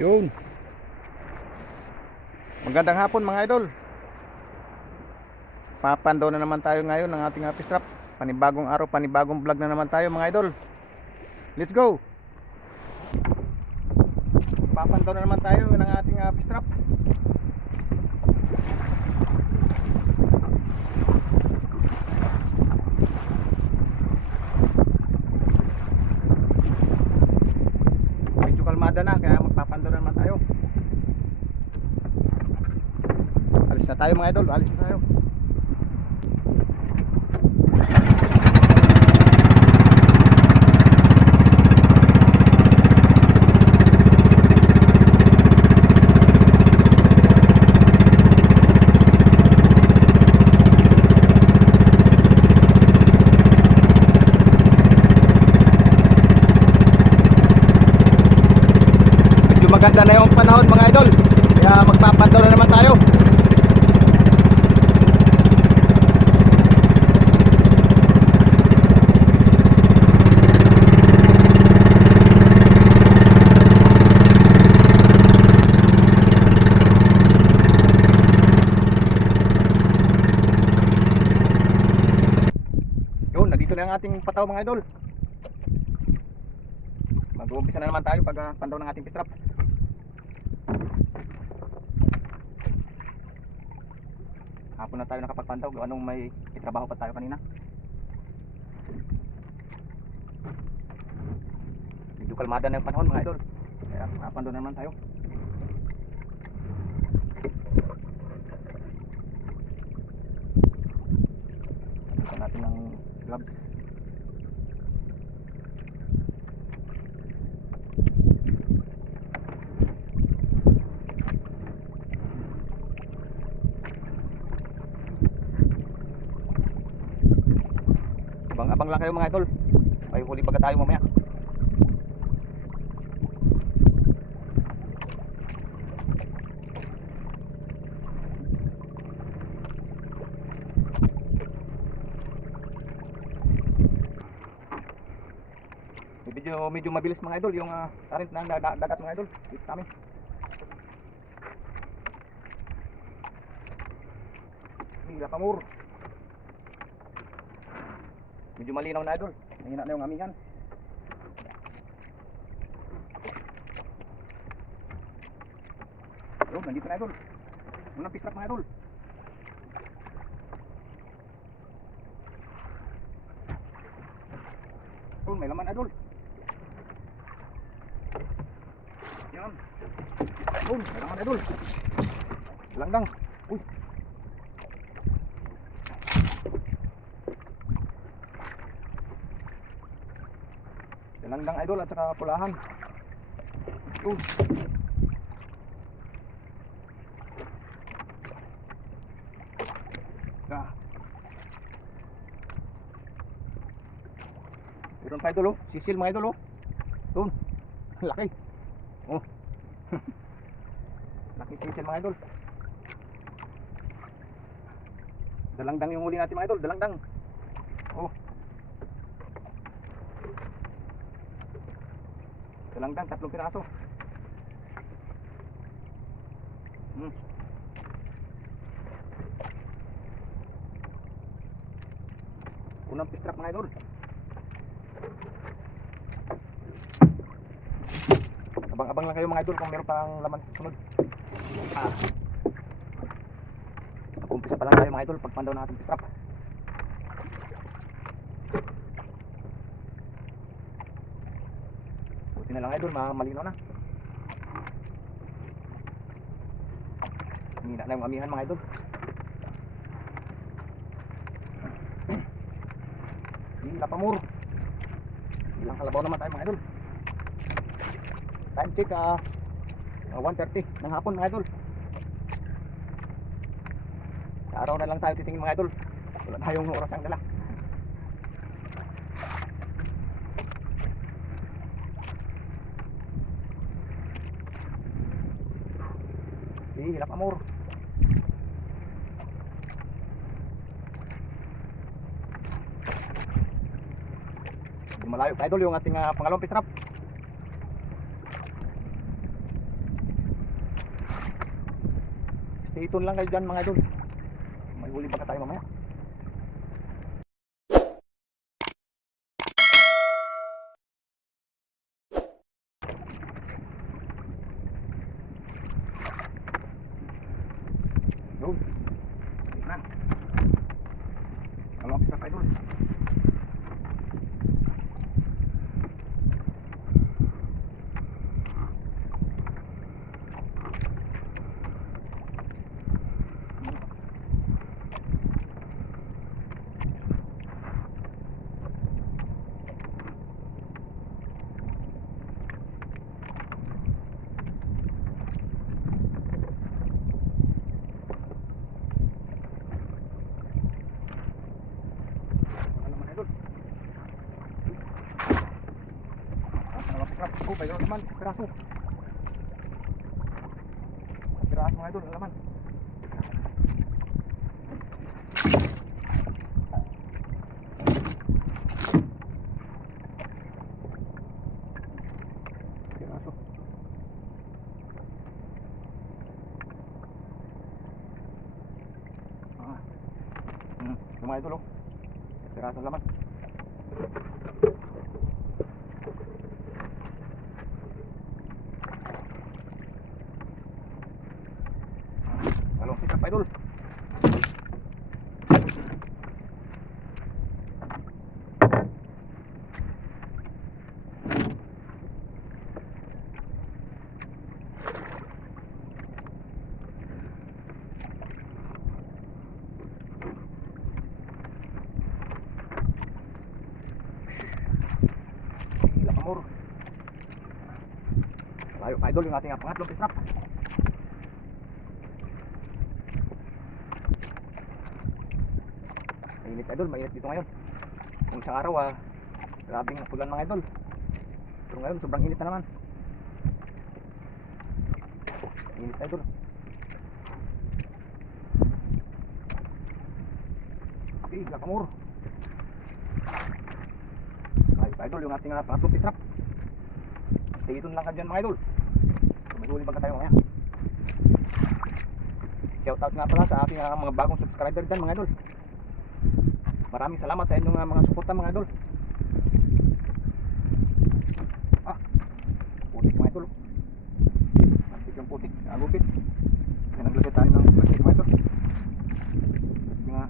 Yun. Magandang hapon mga idol. Papando na naman tayo ngayon ng ating happy strap. Panibagong araw, panibagong vlog na naman tayo mga idol. Let's go. Papando na naman tayo ng ating happy strap. Medyo kalmada na kaya magpapando na naman tayo. Alis na tayo mga idol, alis na tayo. Medyo maganda na yung panahon mga idol, kaya magpapando na naman tayo. Nandito na ang ating pataw mga idol. Mag-uumpisa na naman tayo pag pandaw ng ating pistrap. Hapon na tayo nakapagpandaw, gawa nung may itrabaho pa tayo kanina. Medyo kalmada na yung panahon mga idol, kaya nakapandaw na naman tayo. Ito natin ng gloves. Abang-abang lang kayo mga idol, may huli pagka tayo mamaya. Medyo mabilis mga idol yung current ng dagat mga idol dito kami. Hila pamur. Medyo malinaw na idol, mahina na yung amihan. Yun, nandito na idol, unang pistrap mga idol. Yun, may laman idol. Yan. Yun, may laman idol. Langdang. Uy. Langdang idol at saka pulahan. Yun. Ah. Meron pa idol oh, sisil mga idol oh. Doon, laki. Oh. Laki sisil mga idol. Dalangdang yung huli natin mga idol, dalangdang. Oh. Dalangdang, 3 piraso. Unang pistrap mga idol. Abang-abang lang kayo mga idol kung meron pang laman susunod. Mag-umpisa pa lang tayo mga idol pagpandaw ng ating pistrap. Buti na lang idol, malinaw na. Hina na yung amihan mga idol. Hila pamur. Ilang kalabaw naman tayo mga idol. Time check 1:30 ng hapon mga idol. Sa araw na lang tayo titingin mga idol, wala tayong oras ang dala. Hilap amor. Malayo pa idol yung ating pangalawang pistrap. Stay tuned lang kayo dyan mga idol. May huli baka tayo mamaya. Yun. Na. Kalau kita kayo dulu. Oh, mayroon naman, piraso. Piraso mga idol, alaman. Piraso. Mga idol, oh. Piraso alaman. Halo, kita Pak Idul. Gila kamor. Layo Pak Idul yung ating pangatlong fish trap. Mainit idol, mainit dito ngayon. Kung isang araw grabing napulan mga idol. Pero ngayon sobrang init na naman. Init idol. Okay, gakamor. Ayos idol yung ating pangatlong fish trap. Stay tuned lang ka dyan mga idol. May huli baga tayo mamaya. Shout out nga pala sa ating mga bagong subscriber dyan mga idol. Maraming salamat sa inyong mga suporta mga idol. Putik mga idol. Putik yung putik, agupit. Yan naglagay tayo ng putik mga idol. Mga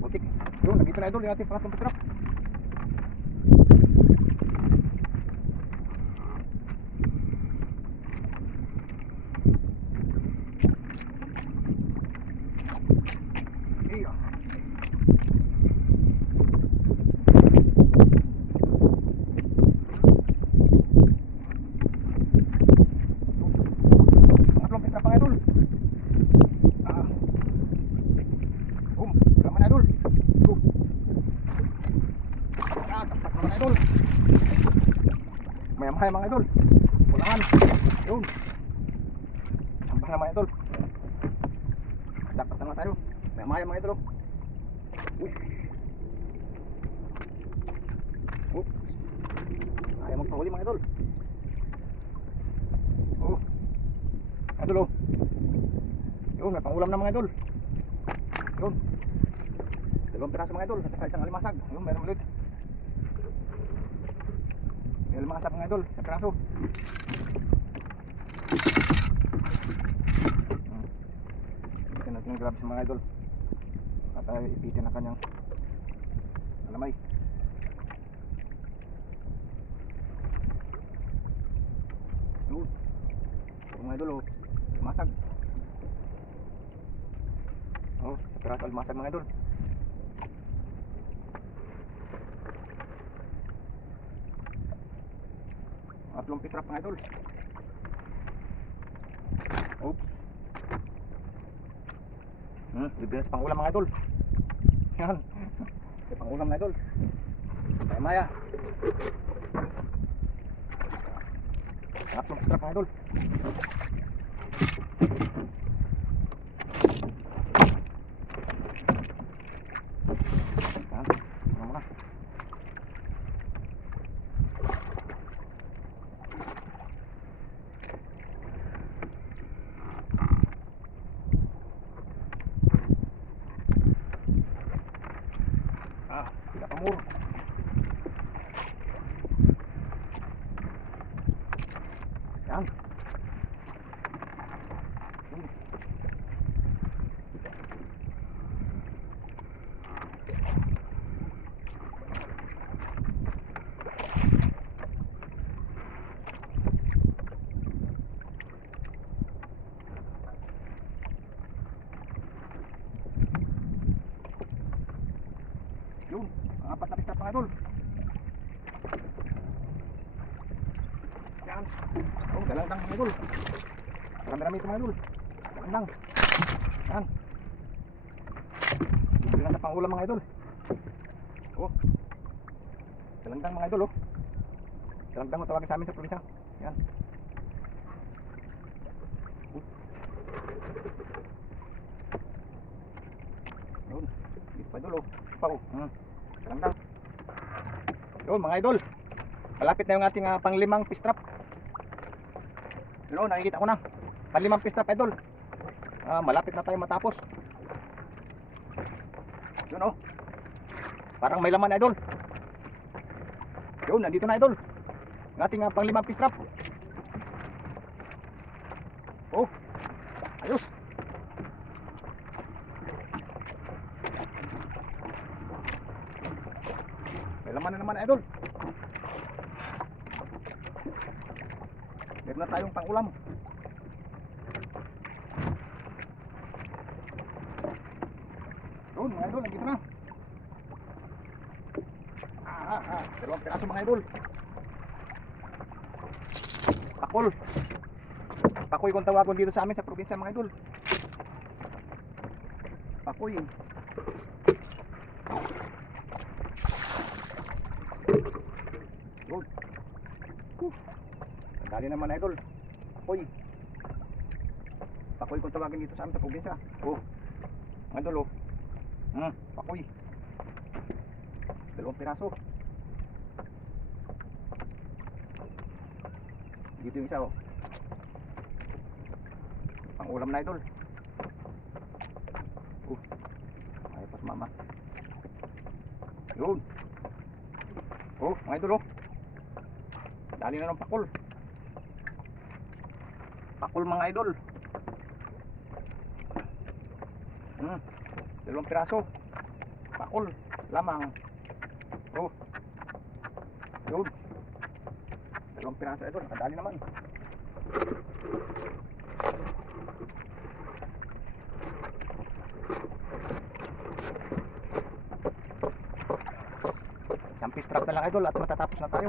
putik. Yun, nandito na idol yung ating pangatlong fish trap. Maya-maya mga idol. Pulangan. Yun. Sambah na mga idol. Dapat na tayo. Maya-maya mga idol. Oops. Ayaw magpahuli mga idol. Oh. Idol oh. Yun, may pangulam na mga idol. Yun. Dalawang piraso mga idol. At saka isang alimasag. Yun, meron ulit. Yung mga asap mga idol, sa piraso. Ipitin natin yung grab sa mga idol. At ipitin ang kanyang alamay. Yun. Ito mga idol, masag. Sa piraso alimasag mga idol. Tatlong fish trap mga idol. Oops. Libre na sa pangulam mga idol. Yan. Sa pangulam na idol. Maya-maya. Tatlong fish trap mga idol. Yan. Ano muna. Yan. Yun, apat na pista mga idol. Yan. Oh, galangtang mga idol. Marami-rami ito mga idol. Galangtang. Yan. Hindi na sa pangulam mga idol. Oh. Galangtang mga idol oh. Galangtang mo tawagin sa amin sa probinsya. Yan. Yun. Dito pa idol oh. Pa oh. Galangtang. Yun mga idol. Malapit na yung ating panglimang fish trap. Yun, nakikita ko na. Panglimang fish trap idol. Malapit na tayo matapos. Yun oh. Parang may laman idol. Yun, nandito na idol. Ang ating panglimang fish trap. Oh. Ayos. May laman na naman idol. Meron na tayong pangulam. Yun mga idol, nandito na. Dalawang piraso mga idol. Pakol. Pakoy kung tawagon dito sa amin sa probinsya mga idol. Pakoy. Yun. Dali naman idol. Pakoy. Pakoy kung tawagin dito sa amin sa probinsya. Oh. Mga idol oh. Pakoy. Dalawang piraso. Dito yung isa oh. Pang ulam na idol. Ay pas mama. Yun. Oh, mga idol oh. Dali na ng pakol. Pakol mga idol. Dalawang piraso. Pakol lamang. Oh. Yun. Dalawang piraso idol. Nakadali naman. Isang fish trap na lang idol at matatapos na tayo.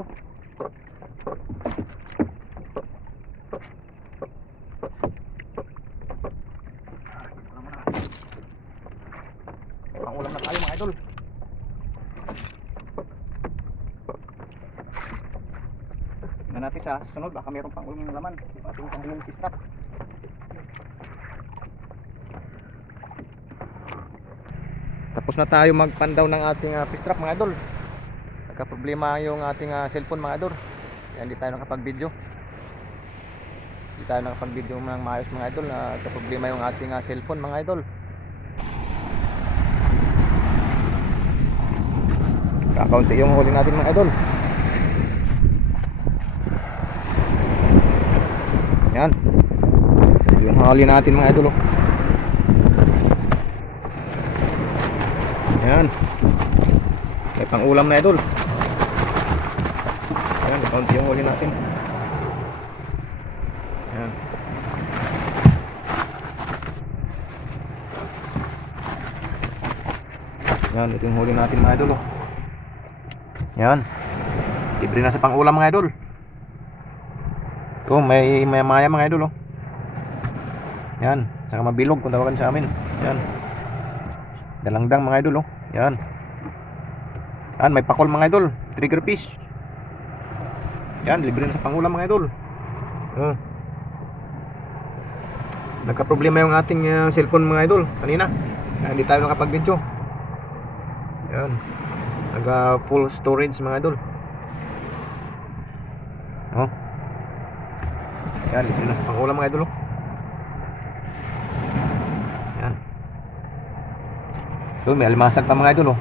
Pangulam na tayo mga idol. Tingnan natin sa susunod, baka mayroong pangulam ng laman. Ating pangulam fish trap. Tapos na tayo magpandaw ng ating fish trap mga idol. Nagka-problema yung ating cellphone mga idol. Kaya hindi tayo nakapag-video. Hindi tayo nakapag-video ng maayos mga idol. Nagka-problema yung ating cellphone mga idol. Kakaunti yung huli natin mga idol. Yan. Yung huli natin mga idol oh. Yan. May pang-ulam na idol. Yan, kaunti yung huli natin. Yan. Yan, ito yung huli natin mga idol oh. Yan. Libre na sa pang-ulam mga idol. Ito, may maya mga idol oh. Yan, saka mabilog kung tawagan sa amin. Yan. Dalangdang mga idol oh. Yan. Yan, may pakol mga idol, trigger fish. Yan, libre na sa pangulam mga idol. Nagka-problema yung ating cellphone mga idol kanina. Hindi tayo nakapag-video. Yan. Naga full storage mga idol. Oh. Yan, libre na sa pangulam mga idol oh. Yan. So, may alimasag pa mga idol oh.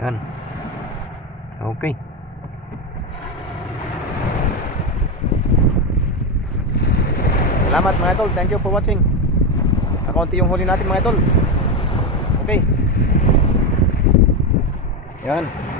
Yan. Okay. Salamat mga idol. Thank you for watching. Nakaunti yung huli natin mga idol. Okay. Yan.